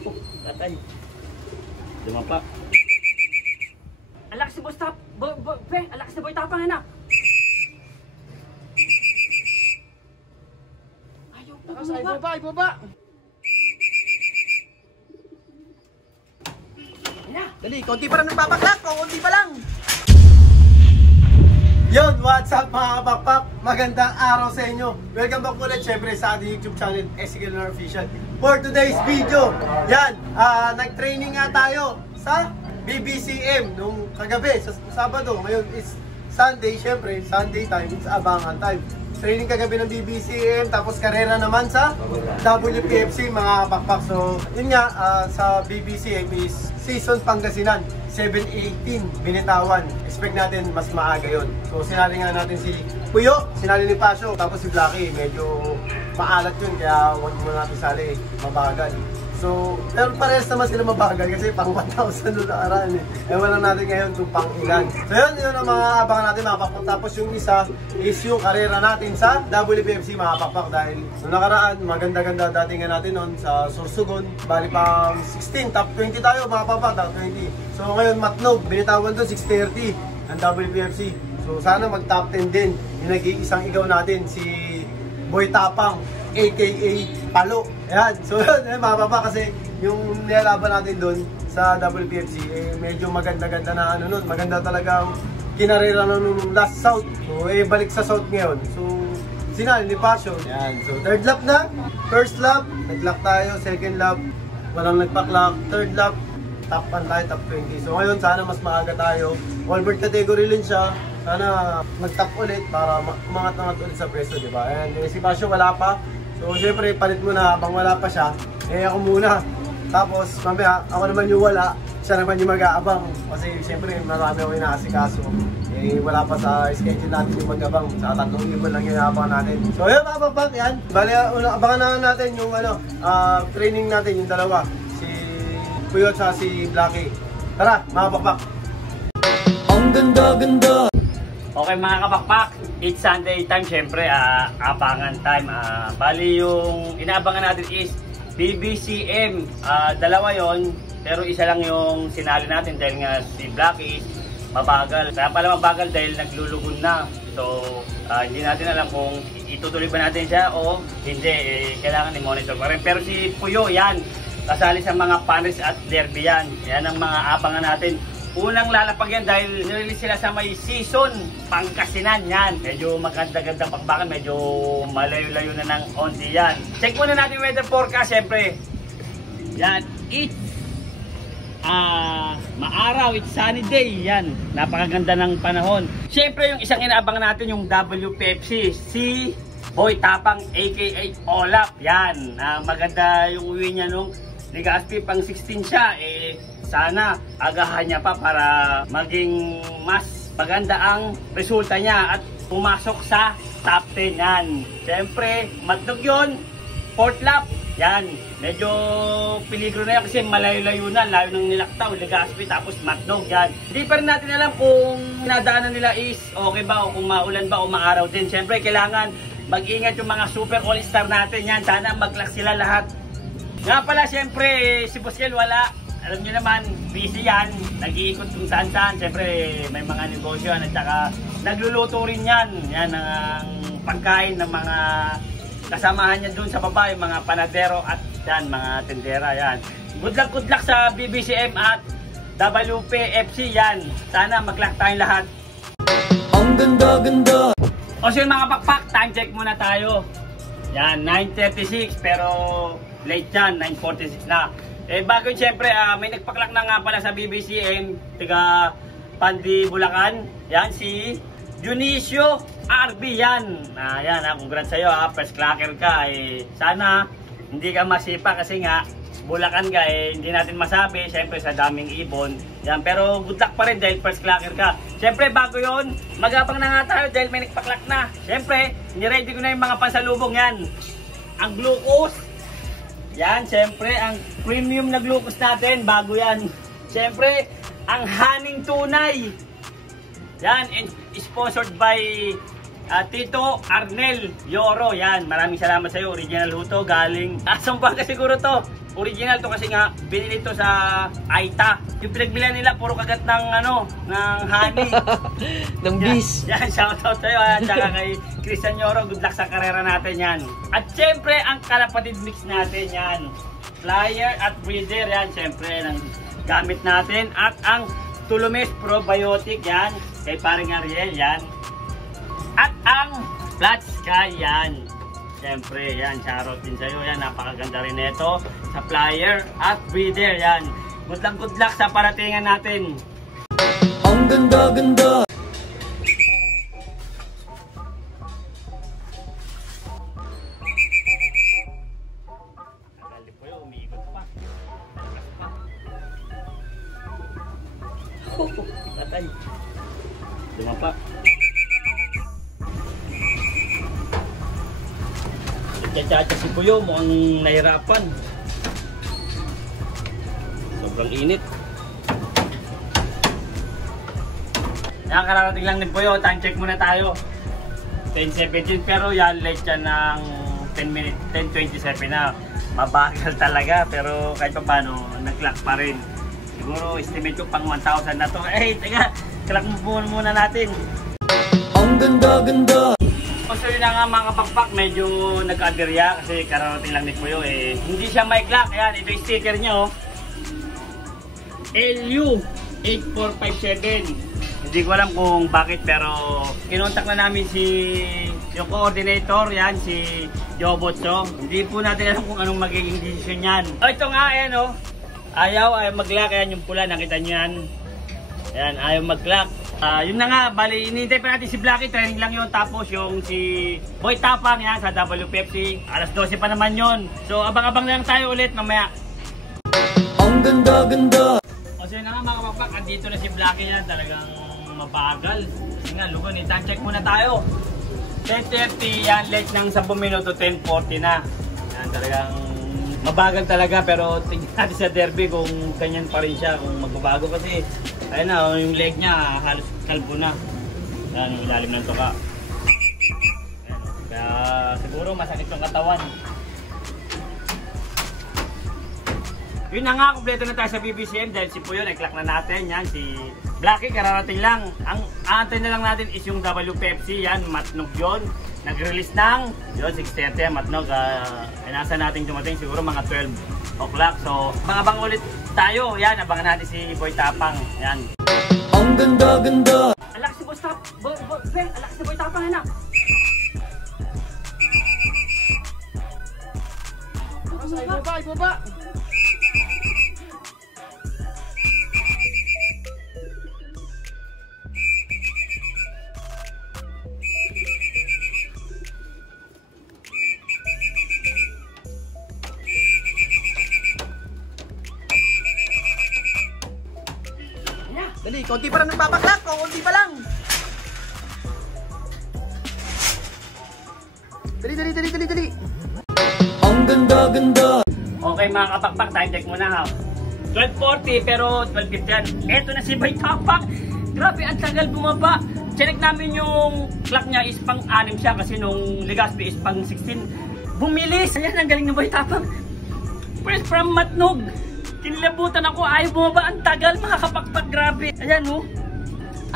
Tatay. Dumapa. Alakas si Boy Tap. Alakas si Boy Tapang na. Ayaw po bumaba. Ibaba. Dali, konti pa lang nagpapaklak. Konti pa lang. Yon, what's up mga kapakpak? Magandang araw sa inyo. Welcome back ulit syempre sa ating YouTube channel, Ezekiel Leonor Official. For today's video, yan, nag-training nga tayo sa BBCM nung kagabi, sa Sabado. Ngayon is Sunday, syempre, Sunday time, it's abangan time. Training kagabi ng BBCM, tapos karera naman sa WPFC mga kapakpak. So, yun nga, sa BBCM is Season Pangasinan. 7-18, binitawan. Expect natin mas maaga yon. So sinali nga natin si Puyo, sinali ni Pasio, tapos si Blacky. Medyo maalat yun, kaya huwag mo natin sali, mabagal. So, pero parehas naman sila mabagal kasi pang 1,000 doon nakaraan eh. Ewan lang natin ngayon kung pang ilan. So yun ang mga abangan natin mga pakpak. Tapos yung isa is yung karera natin sa WPFC mga pakpak. Dahil noong nakaraan, maganda-ganda datingan natin noon sa Sorsogon. Bali pang 16, top 20 tayo mga pakpak, top 20. So ngayon Matnog, binitawan doon 6:30 ang WPFC. So sana mag top 10 din. Yung nag-iisang igaw natin, si Boy Tapang, aka Palo. Ayan, so yun, mga papa, kasi yung nilalaban natin doon sa WPFC, medyo maganda-ganda na ano nun. Maganda talagang kinarera nung last South. So, balik sa South ngayon. So, sinali ni Pasio. Ayan, so third lap na. First lap, nag-lock tayo. Second lap, walang nagpa-clock. Third lap, top 1 tayo, top 20. So, ngayon, sana mas maaga tayo. Wallbird category rin siya. Sana mag-top ulit para umangat-angat ulit sa preso, di ba? Ayan, si Pasio wala pa. So, syempre, palit mo na habang wala pa siya. Ako muna. Tapos, mamaya, ako naman yung wala. Siya naman yung mag-aabang. Kasi, syempre, marami ako inaasikaso. Wala pa sa schedule natin yung mag-abang. Sa 3,000 lang yung inaabang natin. So, yun, mga papak, yan. Bali, abangan na natin yung, training natin, yung dalawa. Si Puyo at si Blacky. Tara, mga papak. Ang ganda-ganda. Okay mga kapakpak, it's Sunday time, syempre abangan time. Bali yung inaabangan natin is BBCM. Dalawa yon, pero isa lang yung sinali natin dahil nga si Blacky mabagal. Kaya pala mabagal dahil naglulugon na. So hindi natin alam kung itutuloy ba natin siya o hindi. Kailangan i-monitor pa rin. Pero si Puyo, yan, kasali sa mga panis at derby yan. Yan ang mga abangan natin. Unang lalapag yan dahil nirelease sila sa may Season Pangasinan yan. Medyo maganda-ganda pakbakan, medyo malayo-layo na ng onti yan. Check muna natin weather forecast, syempre. Yan, it's maaraw, it's sunny day. Yan, napakaganda ng panahon. Syempre yung isang inaabangan natin yung WPFC, si Boy Tapang aka Olap. Yan, maganda yung uwi niya nung Legazpi, pang 16 siya. Sana agahan niya pa para maging mas maganda ang resulta niya at pumasok sa top 10 yan. Siyempre, Matnog yun, 4th lap. Yan, medyo peligro na yan kasi malayo-layo na, layo ng nilaktaw, Legazpi, tapos Matnog yan. Hindi pa rin natin alam kung nadaanan nila is okay ba o kung maulan ba o maaraw din. Siyempre, kailangan mag-ingat yung mga super all-star natin yan. Sana mag-lock sila lahat. Nga pala, siyempre, si Boskel wala. Alam nyo naman, busy yan, nag-iikot kung saan-saan. Siyempre, may mga negosyo yan at saka nagluluto rin yan. Yan ang pagkain ng mga kasamahan niya dun sa baba, yung mga panadero at yan, mga tendera yan. Good luck sa BBCM at WPFC yan. Sana mag-lock tayong lahat. Ang ganda-ganda. O so mga pakpak, time check muna tayo. Yan, 9:36 pero late yan, 9:46 na. Bago siyempre, may nagpaklak na nga pala sa BBCM, tiga Pandi, Bulacan. Yan, si Junicio RB yan. Yan, congrats sa'yo, first clacker ka. Sana hindi ka masipa kasi nga, Bulacan ka, hindi natin masabi, siyempre sa daming ibon. Yan, pero good luck pa rin dahil first clacker ka. Siyempre, bago yon, mag-abang na nga tayo dahil may nagpaklak na. Siyempre, niready ko na yung mga pansalubong yan. Ang glucose. Yan, siyempre, ang premium na glucose natin, bago yan. Siyempre, ang Haning Tunay. Yan, sponsored by Tito Arnel Yoro. Yan, maraming salamat sa iyo. Original ho to, galing Sambanga siguro to. Original to kasi nga binili to sa Aita. Yung pinagbilihan nila puro kagat ng ng honey. Ng bees. Yan, shoutout sa'yo at saka kay Christian Yoro. Good luck sa karera natin yan. At syempre ang kalapatid mix natin yan. Flyer at breeder yan. Syempre ng gamit natin. At ang Tulumes Probiotic yan. Kay paring Ariel yan. At ang Flat Sky yan. Siyempre, yan, shoutout din sa'yo. Yan, napakaganda rin ito. Sa flyer at breeder, yan. Good luck sa paratingan natin. Ang ganda-ganda. Nagali po yun, umiikot pa. Patay. Dumapa. Nagtsatsa si Puyo, mukhang nahirapan. Sobrang init. Yan, kararating lang din Puyo. Time check muna tayo. 10:17 pero yan late yan ng 10 minutes, 10:27 na. Mabagal talaga pero kahit pa paano, nag-clock pa rin. Siguro estimate ko pang 1,000 na to. Eh, teka, clock muna natin. Ang ganda-ganda. So yun na nga mga kapakpak, medyo nag-aberya kasi kararating lang ni Puyo eh. Hindi siya may clock, ayan, ito yung sticker niya oh. LU8457. Hindi ko alam kung bakit pero kinontak na namin yung coordinator, yan, si Jobotso. Hindi po natin alam kung anong magiging decision yan. Oh, ito nga, ayan oh. Ayaw mag-clock, ayan yung pula, nakita nyo yan. Ayan, ayaw mag-clock. Yun na nga, bali, inintay pa natin si Blacky, training lang yun. Tapos yung si Boy Tapang yan sa WPFC, alas 12 pa naman yun. So abang-abang lang tayo ulit mamaya. Ang ganda-ganda. Kasi na nga mga kapakpak, andito na si Blacky yan, talagang mabagal. Kasi nga, lugon eh, time check muna tayo. 10:30 yan, late ng 10 minuto, 10:40 na. Yan, talagang mabagal talaga pero tingnan natin sa derby kung ganyan pa rin siya, kung magbabago kasi ayun na, yung leg niya halos kalbo na. Yan, yung ilalim ng tuka. Ayan, kaya siguro masakit yung katawan. Yun na nga, kompleto na tayo sa BBCM dahil si Puyo, nag-clock na natin. Yan, si Blacky, kararating lang. Ang aantay na lang natin is yung WPFC. Yan, Matnog yun. Nag-release ng yun, 6:30 Matnog. Nasa natin dumating siguro mga 12 o'clock. So, abang ulit tayo. Yan, abangan natin si Boy Tapang. Yan. Ang ganda-ganda. Alak si Boy Tapang. Alak si Boy Tapang, anak. Ibaba. Dali, konti pa rin nagpapaklak, konti pa lang. Dali. Ang ganda-ganda. Okay mga kapakpak, time check muna ha. 12:40 pero 12:50 yan. Eto na si Boy Tapang. Grabe, ang tagal bumaba. Check namin yung clock niya is pang-6 siya kasi nung Legazpi is pang-16. Bumilis! Ayan, ang galing ng Boy Tapang. First from Matnog. Kinilabutan ako, ayaw bumaba. Ang tagal mga kapakpak, grabe. Ayan oh.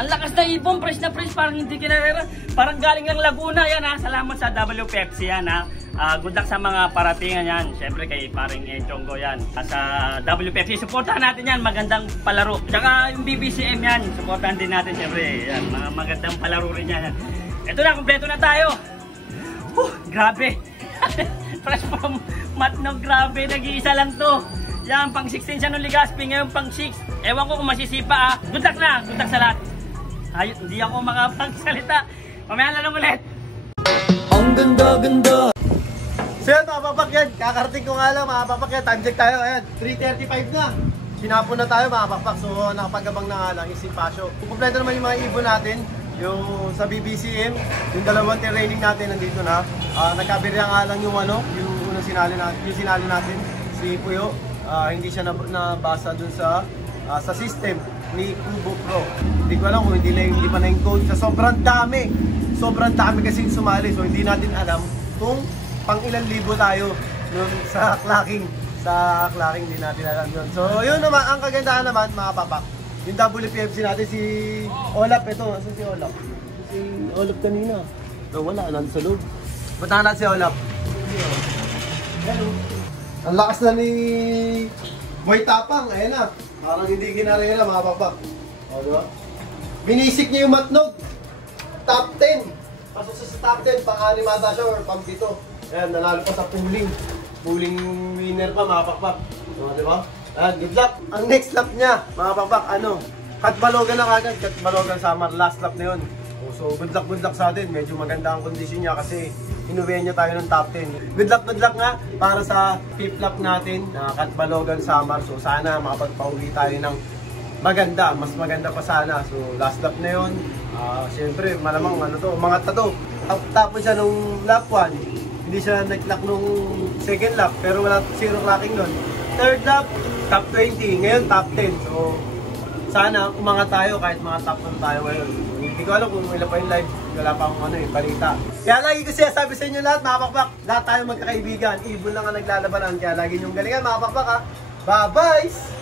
Ang lakas na ibon, fresh na fresh, parang hindi kinarera. Parang galing ng Laguna yan ha. Salamat sa WPFC yan ha. Good luck sa mga paratingan yan. Siyempre kay paring Chonggo yan. Sa WPFC, supportahan natin yan. Magandang palaro. Tsaka yung BBCM yan, supportahan din natin siyempre. Yan, mga magandang palaro rin yan. Ito na, kompleto na tayo. Grabe. Fresh from Matnog, grabe. Nag-iisa lang to. Yan, pang 16 siya nung Legazpi, ngayon pang 6. Ewan ko kung masisipa ah. Good luck na, good luck sa lahat. Ayun, hindi ako makapagsalita. Mamaya na lang ulit. Ang ganda-ganda. So yan mga papak yan, kakarating ko nga lang mga papak yan, time check tayo, ayan, 3:35 na. Sinapon na tayo mga papak, so nakapagabang na nga lang, is Pasio. Kumpleto naman yung mga ibon natin, yung sa BBCM, yung dalawang training natin nandito na. Nagkabirya nga lang yung yung unang sinali natin, si Puyo. Hindi siya nabasa dun sa system ni Kubo Pro. Hindi ko alam kung hindi pa na yung code. Sa sobrang dami kasing sumali. So hindi natin alam kung pang ilang libo tayo nun sa clocking Sa clacking din natin alam yun. So yun naman, ang kagandahan naman mga papak. Yung WPFC natin si Olap ito. Saan si Olap? Si Olap kanina. So wala, nandun sa loob. Puntahan natin si Olap. Hello. Ang lakas na ni Boy Tapang. Ayan na. Parang hindi ginarera mga papak. O diba? Binisik niya yung matnog. Top 10. Pasok sa top 10. Pang-anim ata siya or pang-7. Ayan, nanalo pa sa pooling. Pooling winner pa mga pakpak. So, diba? Ayan, good luck. Ang next lap niya, mga pakpak, ano? Katbalogan na kagad. Katbalogan Samar. Last lap na yun. So, good luck sa atin. Medyo maganda ang kondisyon niya kasi inuwi niya tayo ng top 10. Good luck nga para sa 5th lap natin na Katbalogan Samar. So, sana makapagpauwi tayo ng maganda. Mas maganda pa sana. So, last lap na yun. Siyempre, malamang ano to, umangat na to. Tapos siya nung lap 1. Hindi siya nag-clock nung second lap, pero wala zero clocking nun. Third lap, top 20. Ngayon, top 10. So, sana umangat tayo kahit mga top 1 tayo ngayon. Hindi ko alam kung ilan pa yung live. Wala pa akong balita. Kaya lagi ko siya sabi sa inyo lahat, mga pakpak. Lahat tayo magkakaibigan. Ibon lang ang naglalabanan. Kaya lagi niyong galingan, mga pakpak ha. Bye-bye!